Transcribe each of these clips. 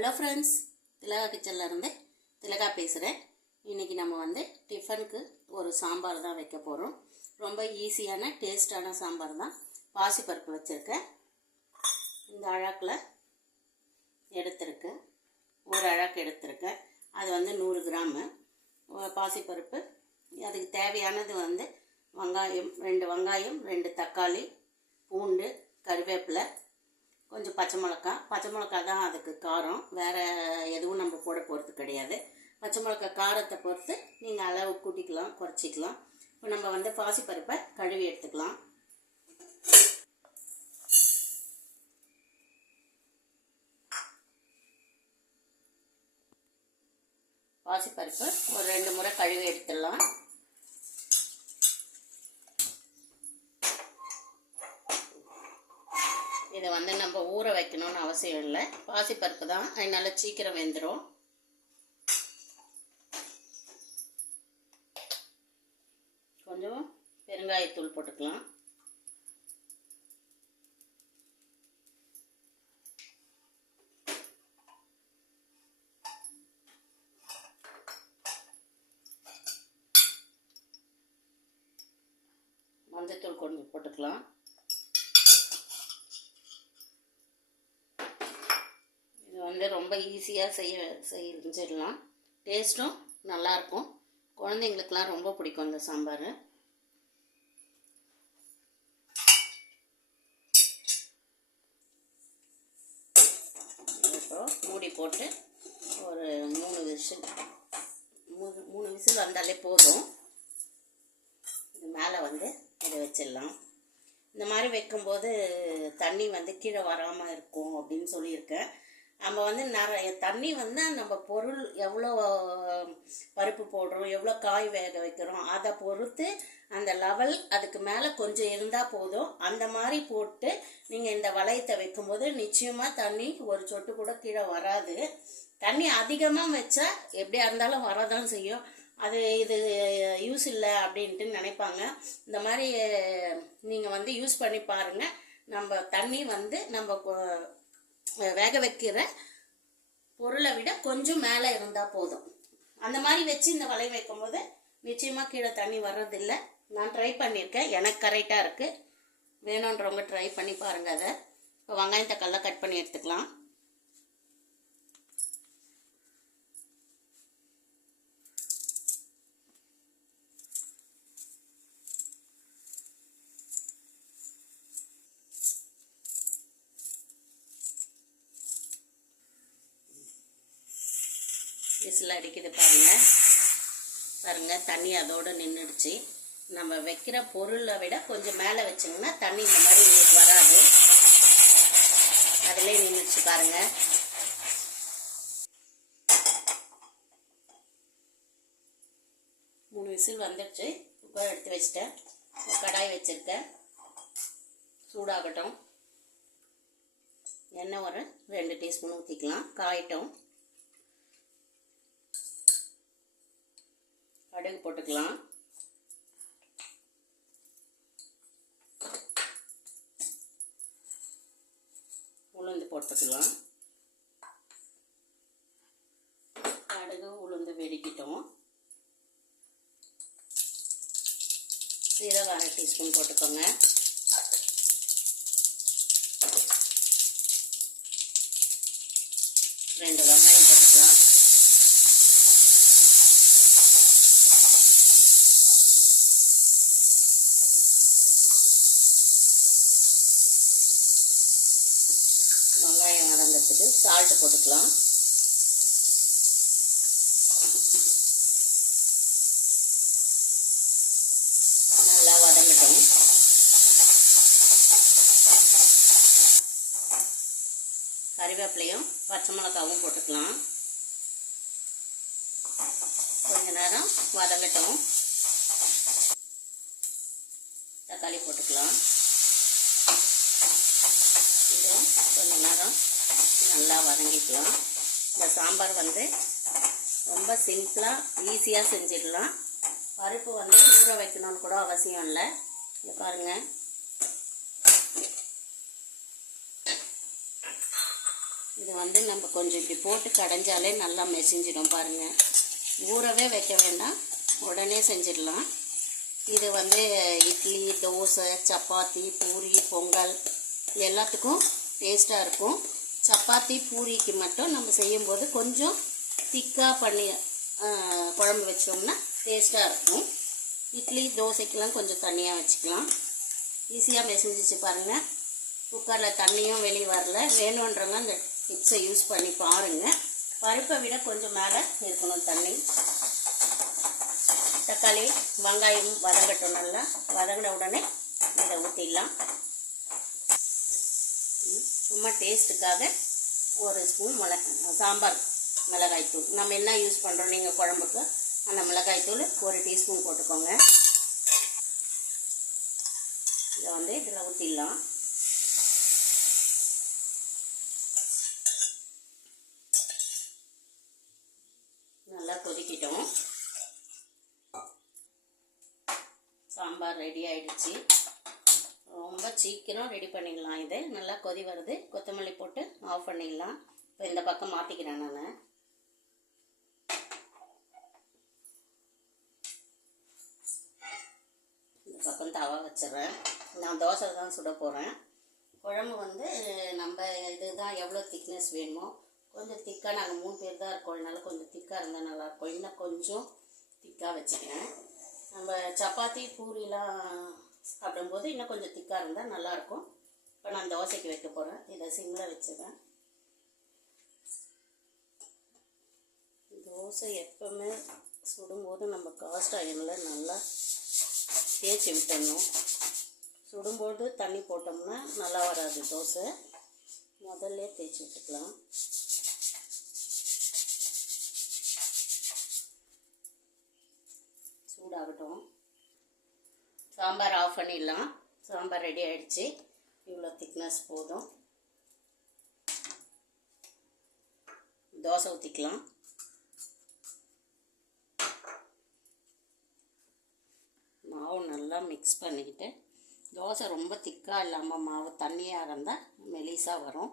Hello friends திலகா கிச்சனில் இருந்து திலகா பேசுகிறேன் இன்றைக்கி நம்ம வந்து டிஃபனுக்கு ஒரு சாம்பார் தான் வைக்க போகிறோம் ரொம்ப ஈஸியான டேஸ்டான சாம்பார் தான். பாசிப்பருப்பு வச்சுருக்கேன். இந்த அழாக்கில் எடுத்திருக்கேன். ஒரு அழாக்கு எடுத்திருக்கேன். அது வந்து நூறு கிராமு. பாசிப்பருப்பு. அதுக்கு தேவையானது வந்து வெங்காயம் ரெண்டு வெங்காயம் ரெண்டு தக்காளி பூண்டு கருவேப்பிலை கொஞ்சம் பச்சை மிளகா. பச்சை மிளகா தான் அதுக்கு காரம். வேறு எதுவும் நம்ம போட போகிறது கிடையாது. பச்சை மிளகா காரத்தை பொறுத்து நீங்கள் அளவு கூட்டிக்கலாம் குறைச்சிக்கலாம். இப்போ நம்ம வந்து பாசிப்பருப்பை கழுவி எடுத்துக்கலாம். பாசிப்பருப்பு ஒரு ரெண்டு முறை கழுவி எடுத்துடலாம். இதை வந்து நம்ம ஊற வைக்கணும்னு அவசியம் இல்லை. பாசிப்பருப்பு தான். அதனால சீக்கிரம் வெந்துடும் கொஞ்சம் பெருங்காயத்தூள் போட்டுக்கலாம். மஞ்சத்தூள் கொஞ்சம் போட்டுக்கலாம். ரொம்ப ஈஸியாக செய்ய செஞ்சிடலாம். டேஸ்ட்டும் நல்லாயிருக்கும் குழந்தைங்களுக்கெலாம் ரொம்ப பிடிக்கும் இந்த சாம்பார். இப்போ மூடி போட்டு ஒரு மூணு விசில் மூணு மூணு விசில் வந்தாலே போதும். இது மேலே வந்து இதை வச்சிடலாம். இந்த மாதிரி வைக்கும்போது தண்ணி வந்து கீழே வராமல் இருக்கும் அப்படின்னு சொல்லியிருக்கேன். நம்ம வந்து நிறைய தண்ணி வந்து நம்ம பொருள் எவ்வளோ பருப்பு போடுறோம் எவ்வளோ காய் வேக வைக்கிறோம் அதை பொறுத்து அந்த லெவல் அதுக்கு மேலே கொஞ்சம் இருந்தால் போதும். அந்த மாதிரி போட்டு நீங்கள் இந்த வளையத்தை வைக்கும்போது நிச்சயமாக தண்ணி ஒரு சொட்டு கூட கீழே வராது. தண்ணி அதிகமாக வச்சா எப்படியா இருந்தாலும் வரதான் செய்யும். அது இது யூஸ் இல்லை அப்படின்ட்டு நினைப்பாங்க. இந்த மாதிரி நீங்கள் வந்து யூஸ் பண்ணி பாருங்கள் நம்ம தண்ணி வந்து நம்ம வேக வைக்கிற பொருளை விட கொஞ்சம் மேலே இருந்தால் போதும். அந்த மாதிரி வச்சு இந்த வளைய வைக்கும்போது நிச்சயமாக கீழே தண்ணி வர்றதில்லை. நான் ட்ரை பண்ணியிருக்கேன். எனக்கு கரெக்டாக இருக்குது வேணுன்றவங்க ட்ரை பண்ணி பாருங்கள் அதை. இப்போ வெங்காயம் தக்காளிலாம் கட் பண்ணி எடுத்துக்கலாம். விசில் அடிக்குது பாருங்கள் பாருங்கள் தண்ணி அதோடு நின்றுடுச்சு நம்ம வைக்கிற பொருளை விட கொஞ்சம் மேலே வச்சிங்கன்னா தண்ணி இந்த மாதிரி உங்களுக்கு வராது. அதிலே நின்றுச்சு பாருங்கள் மூணு விசில் வந்துடுச்சு. குக்கர் எடுத்து வச்சிட்டேன். கடாய் வச்சுருக்கேன். சூடாகட்டும். எண்ணெய் ஒரு ரெண்டு டீஸ்பூன் ஊற்றிக்கலாம் காயட்டும். கடுகு போட்டுக்கலாம். உளுந்து போட்டுக்கலாம். கடுகு உளுந்து வெடிக்கிட்டோம். சீரகம் அரை டீஸ்பூன் போட்டுக்கோங்க. ரெண்டு வெங்காயம் போட்டுக்கலாம் வெங்காயம் சால்ட்டு போட்டுக்கலாம். நல்லா வதங்கட்டும். கறிவேப்பிலையும் பச்சை மிளகாவும் போட்டுக்கலாம். கொஞ்ச நேரம் வதங்கட்டும். தக்காளி போட்டுக்கலாம். இதுவும் கொஞ்ச நேரம் நல்லா வதங்கிக்கலாம். இந்த சாம்பார் வந்து ரொம்ப சிம்பிளாக ஈஸியாக செஞ்சிடலாம். பருப்பு வந்து ஊற வைக்கணும்னு கூட அவசியம் இல்லை. இங்க பாருங்கள் இது வந்து நம்ம கொஞ்சம் இப்படி போட்டு கடைஞ்சாலே நல்லா மெசிஞ்சிடும் பாருங்கள் ஊறவே வைக்க வேண்டாம். உடனே செஞ்சிடலாம். இது வந்து இட்லி தோசை சப்பாத்தி பூரி பொங்கல் எல்லாத்துக்கும் டேஸ்ட்டாக இருக்கும். சப்பாத்தி பூரிக்கு மட்டும் நம்ம செய்யும்போது கொஞ்சம் திக்காக பண்ணி குழம்பு வச்சோம்னா டேஸ்ட்டாக இருக்கும். இட்லி தோசைக்கெலாம் கொஞ்சம் தண்ணியாக வச்சுக்கலாம். ஈஸியாக மெசஞ்சிச்சு பாருங்கள் குக்கரில் தண்ணியும் வெளியே வரல. வேணுன்றவங்க அந்த டிப்ஸை யூஸ் பண்ணி பாருங்கள் பருப்பை விட கொஞ்சம் மேலே இருக்கணும் தண்ணி. தக்காளி வெங்காயம் வதங்கட்டும் நல்லா. வதங்கின உடனே இதை ஊற்றிடலாம் சும்மா டேஸ்ட்டுக்காக ஒரு ஸ்பூன் மிளகா சாம்பார் மிளகாய்த்தூள் நம்ம என்ன யூஸ் பண்ணுறோம் நீங்கள் குழம்புக்கு? அந்த மிளகாய்த்தூள் ஒரு டீஸ்பூன் போட்டுக்கோங்க. இதை வந்து இதில் ஊற்றிடலாம் நல்லா கொதிக்கிட்டோம். சாம்பார் ரெடி ஆயிடுச்சு. ரொம்ப சீக்கிரம் ரெடி பண்ணிடலாம் இது. நல்லா கொதி வருது. கொத்தமல்லி போட்டு ஆஃப் பண்ணிடலாம். இப்போ இந்த பக்கம் மாற்றிக்கிறேன் நான். இந்த பக்கம் தவா வச்சிடுறேன். நான் தோசை தான் சுட போகிறேன் குழம்பு வந்து நம்ம இதுதான் எவ்வளோ திக்னஸ் வேணுமோ கொஞ்சம் திக்காக நாங்கள் மூணு பேர் தான் இருக்கோம். அதனால கொஞ்சம் திக்காக இருந்தால் நல்லாயிருக்கும் இன்னும் கொஞ்சம் திக்காக வச்சுக்கிறேன். நம்ம சப்பாத்தி பூரிலாம் சாப்பிடும்போது இன்னும் கொஞ்சம் திக்காக இருந்தால் நல்லாயிருக்கும். இப்போ நான் தோசைக்கு வைக்க போகிறேன் இதை சிம்மில் வச்சுருவேன் தோசை எப்பவுமே சுடும்போது நம்ம காஸ்ட் அயனில் நல்லா தேய்ச்சி விட்டுடணும். சுடும்போது தண்ணி போட்டோம்னா நல்லா வராது தோசை. முதல்ல தேய்ச்சி விட்டுக்கலாம். சூடாகட்டும். சாம்பார் ஆஃப் பண்ணிடலாம். சாம்பார் ரெடி ஆகிடுச்சு இவ்வளோ திக்னஸ் போதும். தோசை ஊற்றிக்கலாம் மாவு நல்லா மிக்ஸ் பண்ணிக்கிட்டு. தோசை ரொம்ப திக்காக இல்லாமல் மாவு தண்ணியாக இருந்தால் மெலிசாக வரும்.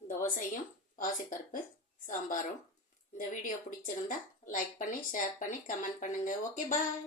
தோசையும் பாசிப்பருப்பு சாம்பாரும். இந்த வீடியோ பிடிச்சிருந்தா லைக் பண்ணி ஷேர் பண்ணி கமெண்ட் பண்ணுங்கள் ஓகே பாய்